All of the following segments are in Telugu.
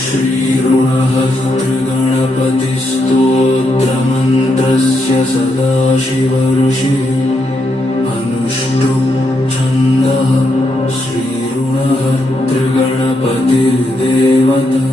श्रीगणपतिस्तोत्रमन्त्रस्य सदाशिवऋषिः अनुष्टुप् छन्दः श्रीगणपतिर्देवता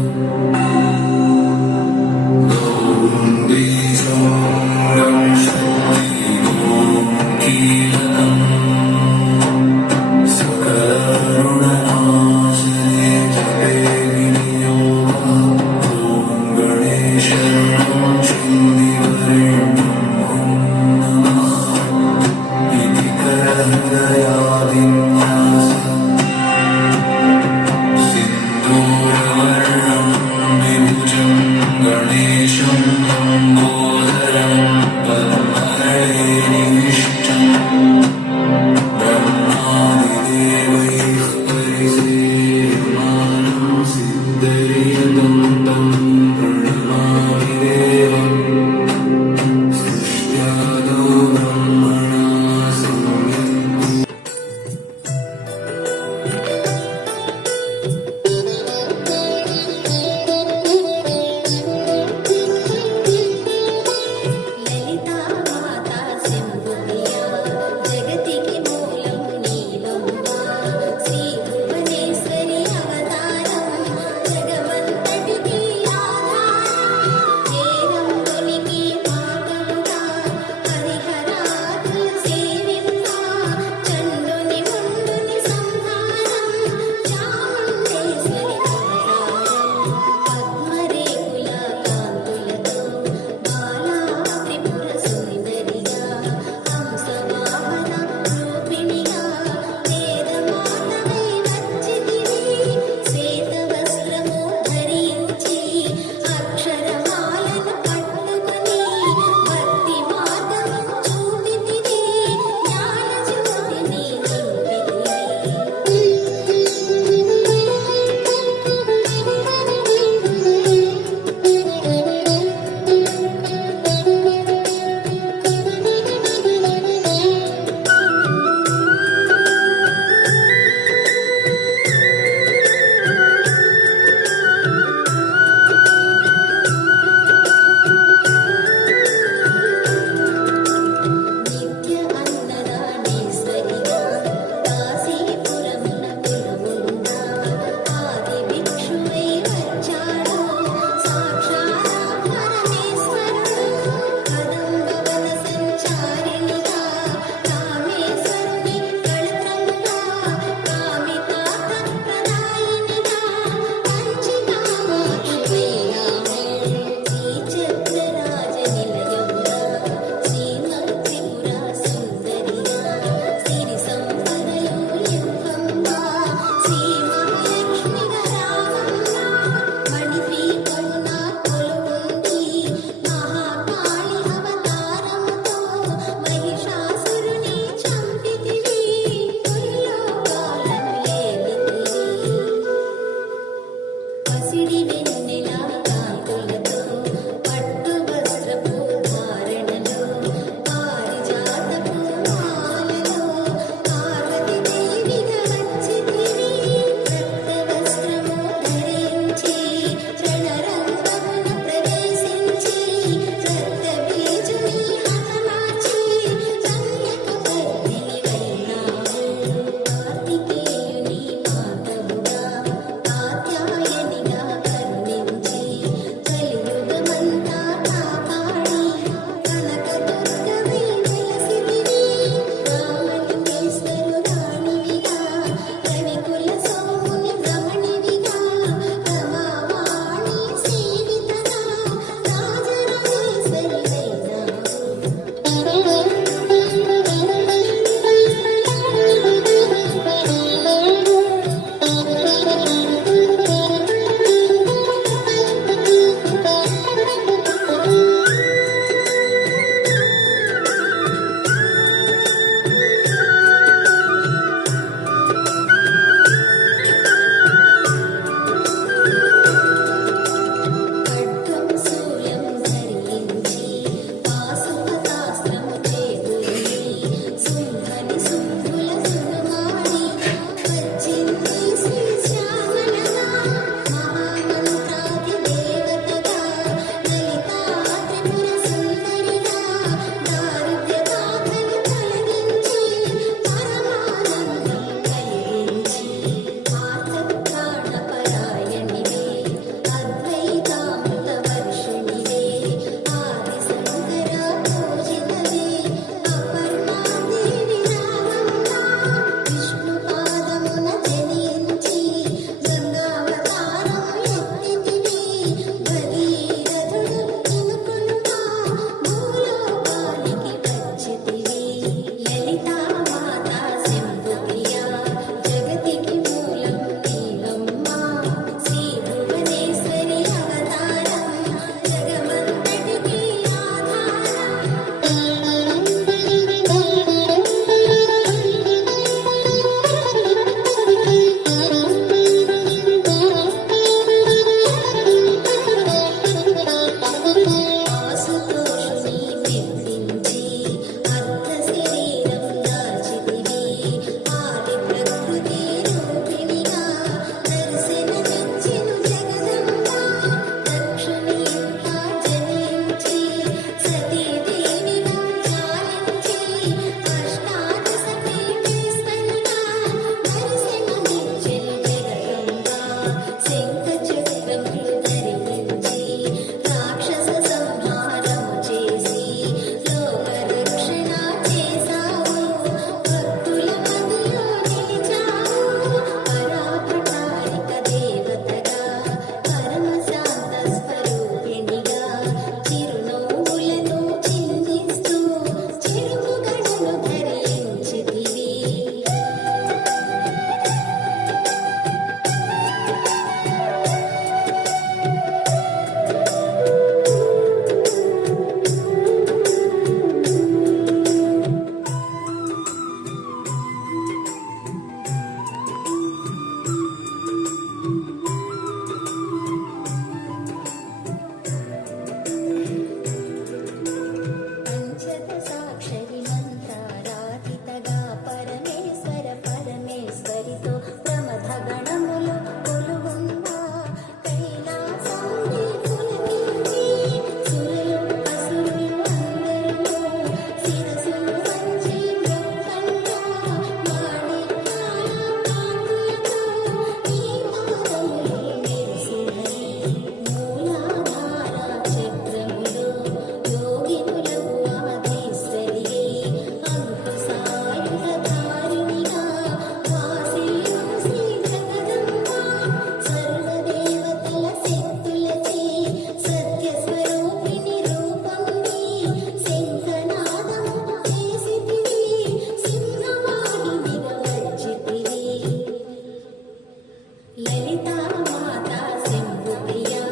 లలితా మాతా శంభుప్రియా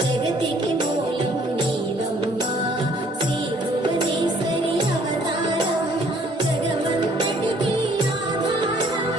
జగతికి మూలం నీవమ్మ శ్రీ భువనేశ్వరి అవతారం జగమంతటికి ఆధారం.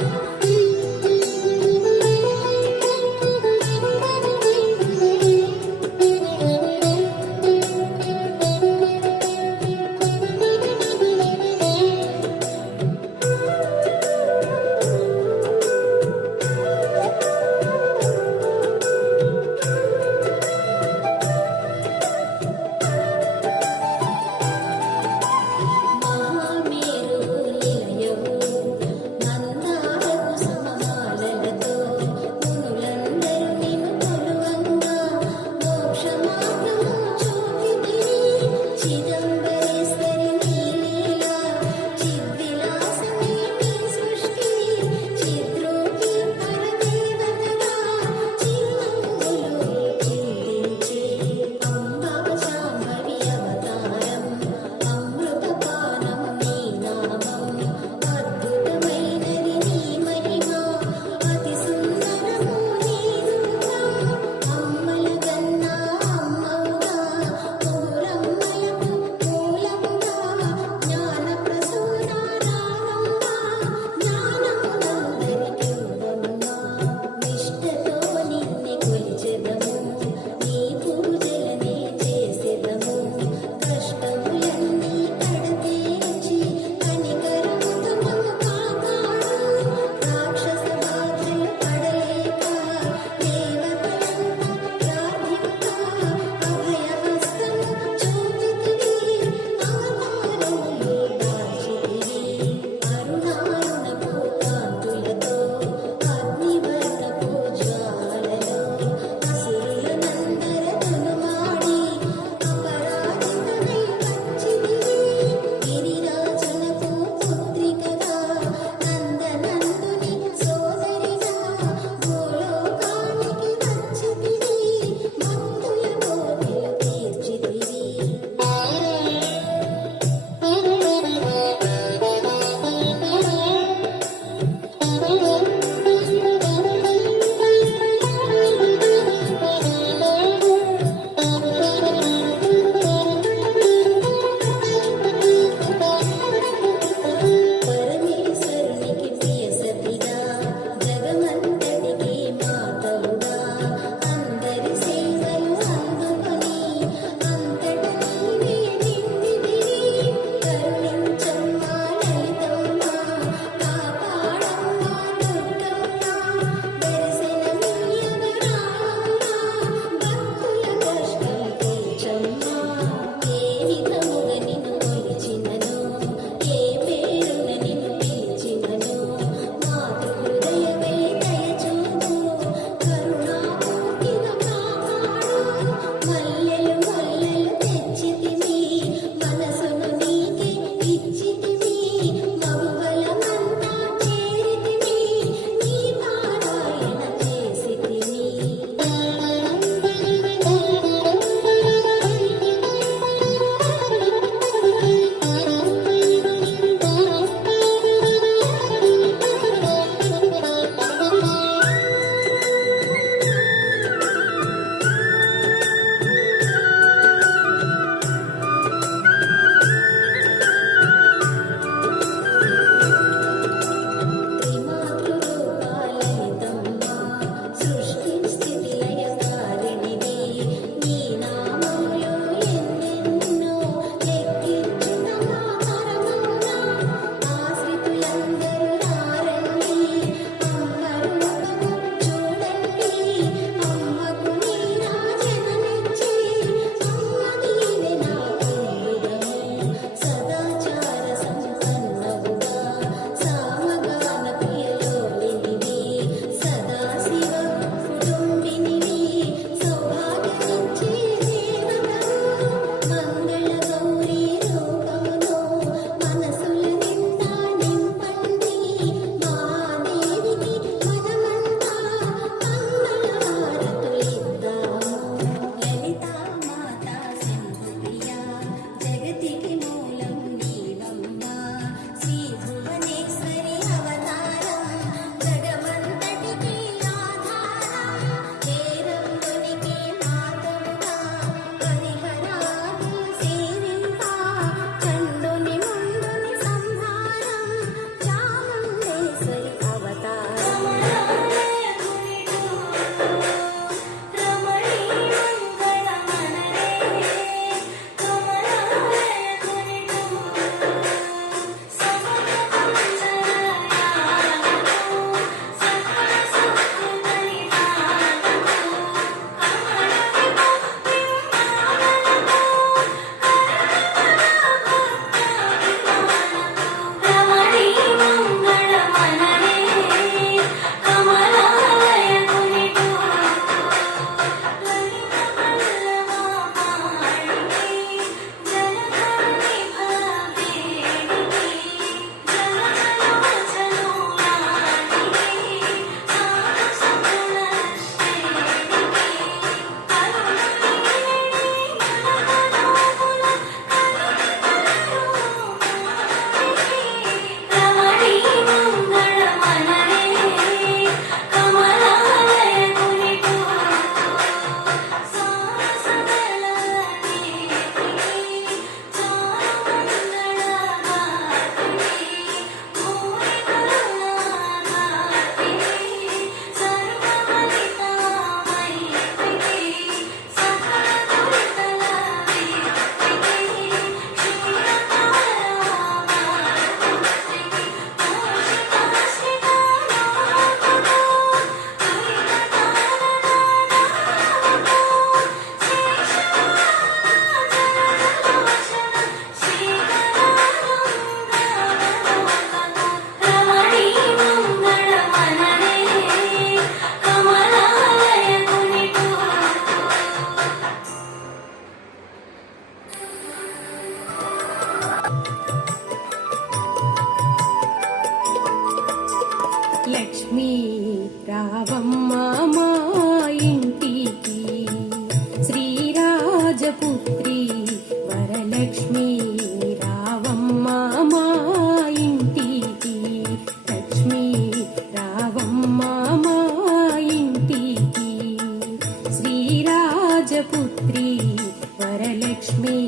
వరలక్ష్మి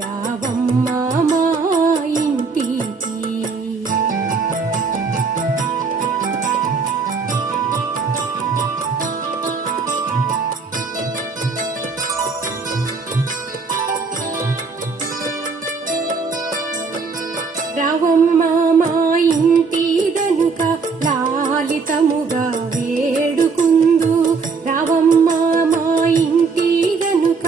రావమ్మ మా ఇంటికి. రావమ్మ మా ఇంటి గనుక లాలితముగా వేడుకుందు. రావమ్మ మా ఇంటి గనుక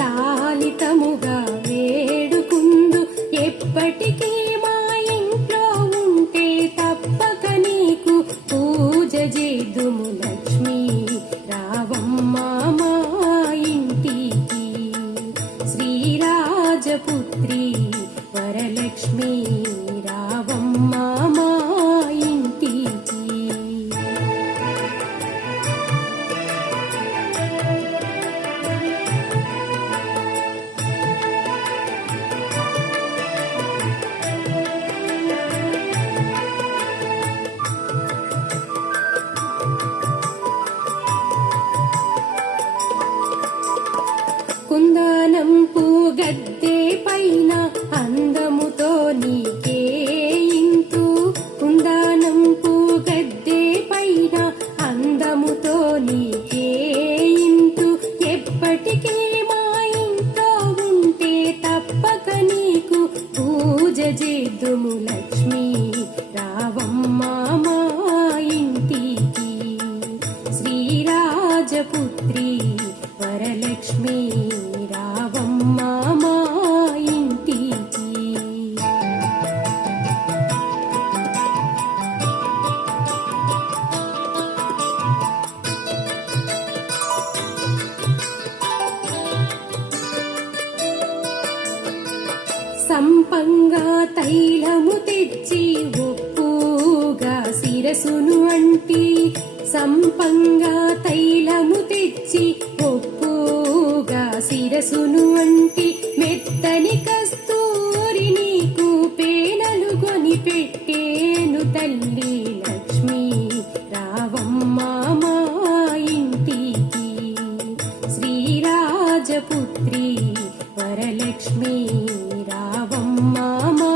లాలితముగా వేడుకుందు. ఎప్పటికీ మా ఇంట్లో ఉంటే తప్పక నీకు పూజ చేదుము లక్ష్మి రావమ్మ మా ఇంటికి. శ్రీరాజపుత్రి వరలక్ష్మి రావమ్మ మా ఇంటికి. కుందనం పూగద్దె పైన అందముతో నీకే ఇంతు. కుందనం పూగద్దె పైన అందముతో నీకే ఇంతు. ఎప్పటికీ మా ఇంట్లో ఉంటే తప్పక నీకు పూజ చేద్దుము లక్ష్మి రావమ్మ మా ఇంటికి. శ్రీరాజపుత్రి వరలక్ష్మి రావమ్మ మా ఇంటికి. సంపంగా తైలము తెచ్చి ఒప్పుగా శిరసును అంటి. సంపంగా తైలము తెచ్చి ఒప్పుగా శిరసును అంటి. మెత్తని కస్తూరి నీకు పేనలు కొని పెట్టేను తల్లి లక్ష్మి రావమ్మ మా ఇంటికి. శ్రీరాజపుత్రి వరలక్ష్మి రావమ్మ మా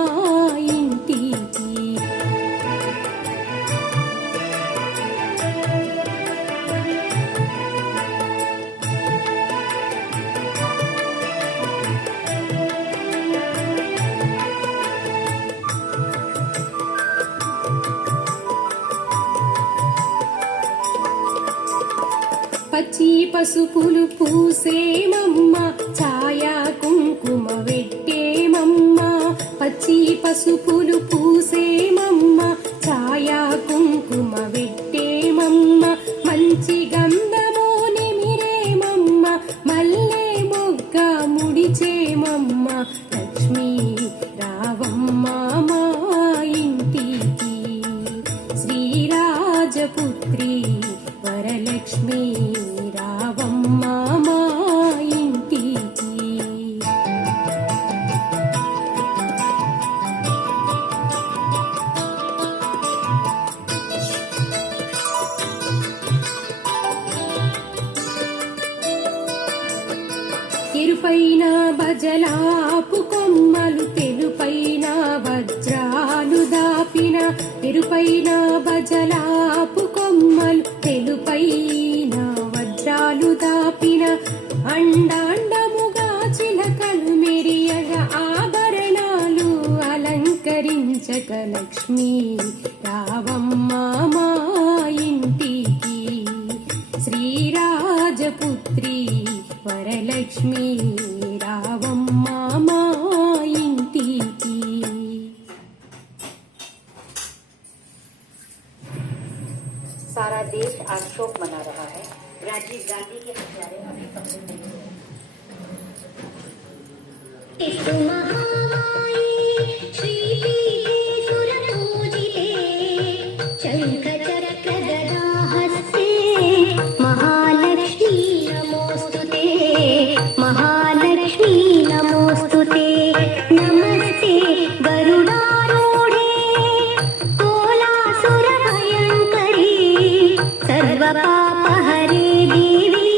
ఇంటికి. పచ్చి పసుపులు పూసేమమ్మ ఛాయా కుంకుమ పెట్టేమమ్మ. పచ్చి పసుపులు పూసేమమ్మ ఛాయా కుంకుమ పెట్టేమమ్మ. మంచి గంధము నిమిరేమమ్మ మల్లె మొగ్గ ముడిచేమమ్మ లక్ష్మి రావమ్మ మా ఇంటికి. శ్రీరాజపుత్రి వరలక్ష్మి రావమ్మ మా ఇంటికి. ఎరుపైన బజలాపు కొమ్మలు తెలుపైన వజ్రాలు దాపిన. ఎరుపైన బజలాపు కొమ్మలు తెలుపైన వజ్రాలు దాపిన. అండాండముగా చిలకలు మెరియగ ఆభరణాలు అలంకరించక లక్ష్మి రావమ్మ మా ఇంటికి. శ్రీరాజపుత్రి వరలక్ష్మి రావమ్మ మా ఇంటికి. सारा देश आज शोक मना रहा है। राजीव गांधी के हत्यारे अभी पकड़े नहीं हुए। इस महामाये श्रीपीठे सुरपूजिते शङ्खचक्र गदाहस्ते महालक्ष्मी नमोस्तुते. महालक्ष्मी नमोस्तुते. नमस्ते गरुडारूढे कोलासुरभयङ्करी सर्वपापहरे देवी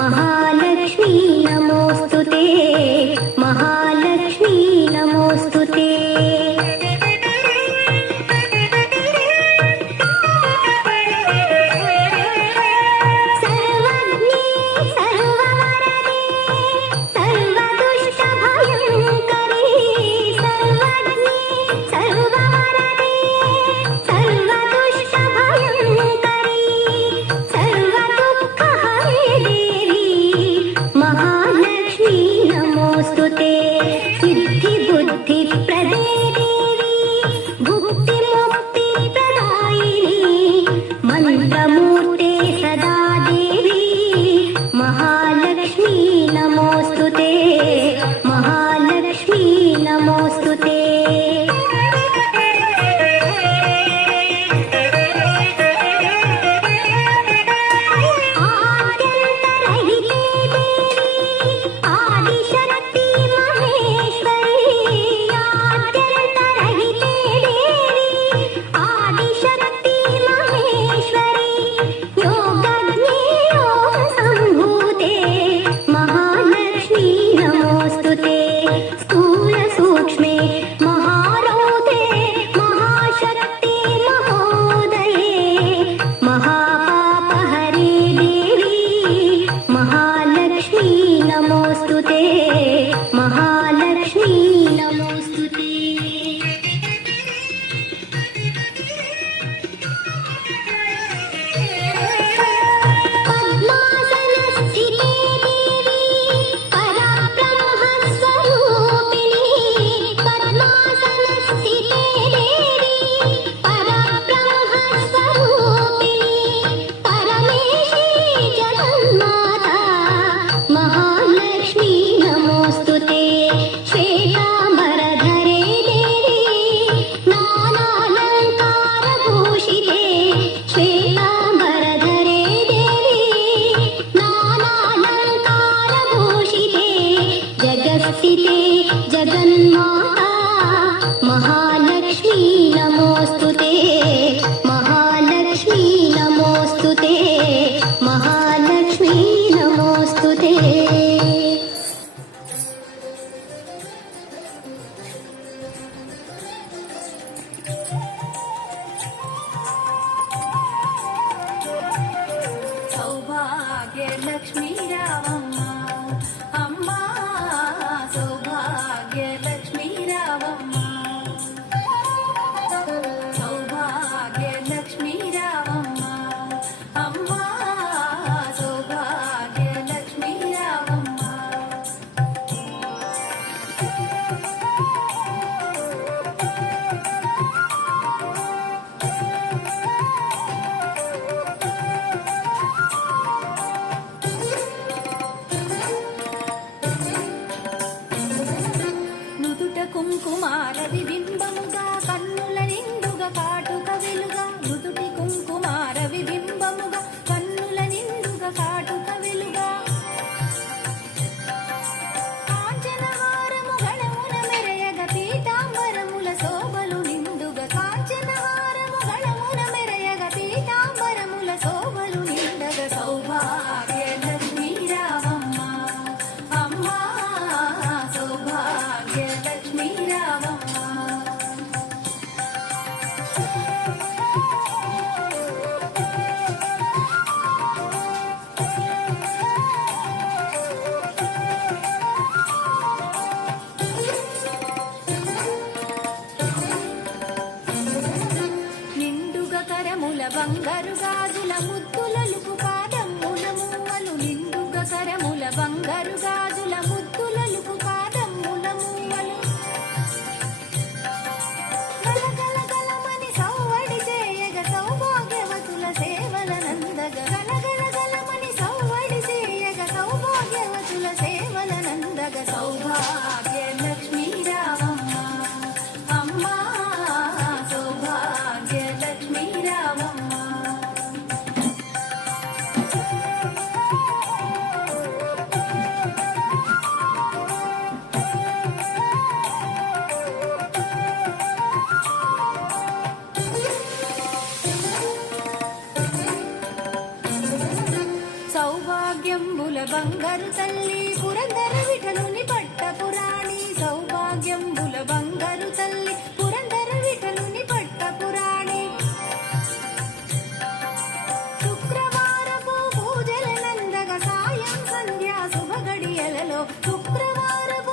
महालक्ष्मी नमोस्तुते. महालक्ष्मी नमोऽस्तुते సౌభాగ్య లక్ష్మీ రావమ్మ అమ్మ సౌభాగ్య లక్ష్మీ రావమ్మ సౌభాగ్య లక్ష్మీ రావమ్మ అమ్మ సౌభాగ్య లక్ష్మీ రావమ్మ నుదుట కుంకుమారది బింబముగా కన్నుల నిండుగా కాటుక వెలుగా నుదుటి కుంకుమారవి బింబముగా కన్నుల నిండుగా కాటుక వెలుగా కాంచనహారము గళమున మెరయగ పీతాంబరముల శోభలు నిండుగా కాంచనహారము గళమున మెరయగ పీతాంబరముల శోభలు నిండగ సౌభాగ్య లక్ష్మీ రావమ్మ అమ్మ సౌభాగ్య లక్ష్మీ రావమ్మ నిండుగా కరముల బంగారు గాజుల ముద్దులలుపు పాదమ్ముల మువ్వలు నిండుగా కరముల బంగారు గాజుల ముద్దులలుపు పాదమ్ముల మువ్వలు గలగల గలమని సౌవడి చేయగ సౌభాగ్యవతుల సేవల నందగ గలగల గలమని సౌవడి చేయగ సౌభాగ్యవతుల సేవల నందగ సౌభాగ్య లక్ష్మీ రావమ్మ అమ్మ సౌభాగ్య లక్ష్మీ రావమ్మ సౌభాగ్యంబుల బంగారు తల్లి పురందర విఠలుని పట్ట పురాణి సౌభాగ్యంబుల బంగారు తల్లి పురందర విఠలుని పట్ట పురాణి శుక్రవారపు పూజల నందగ సాయం సంధ్యా శుభ గడియలలో శుక్రవారపు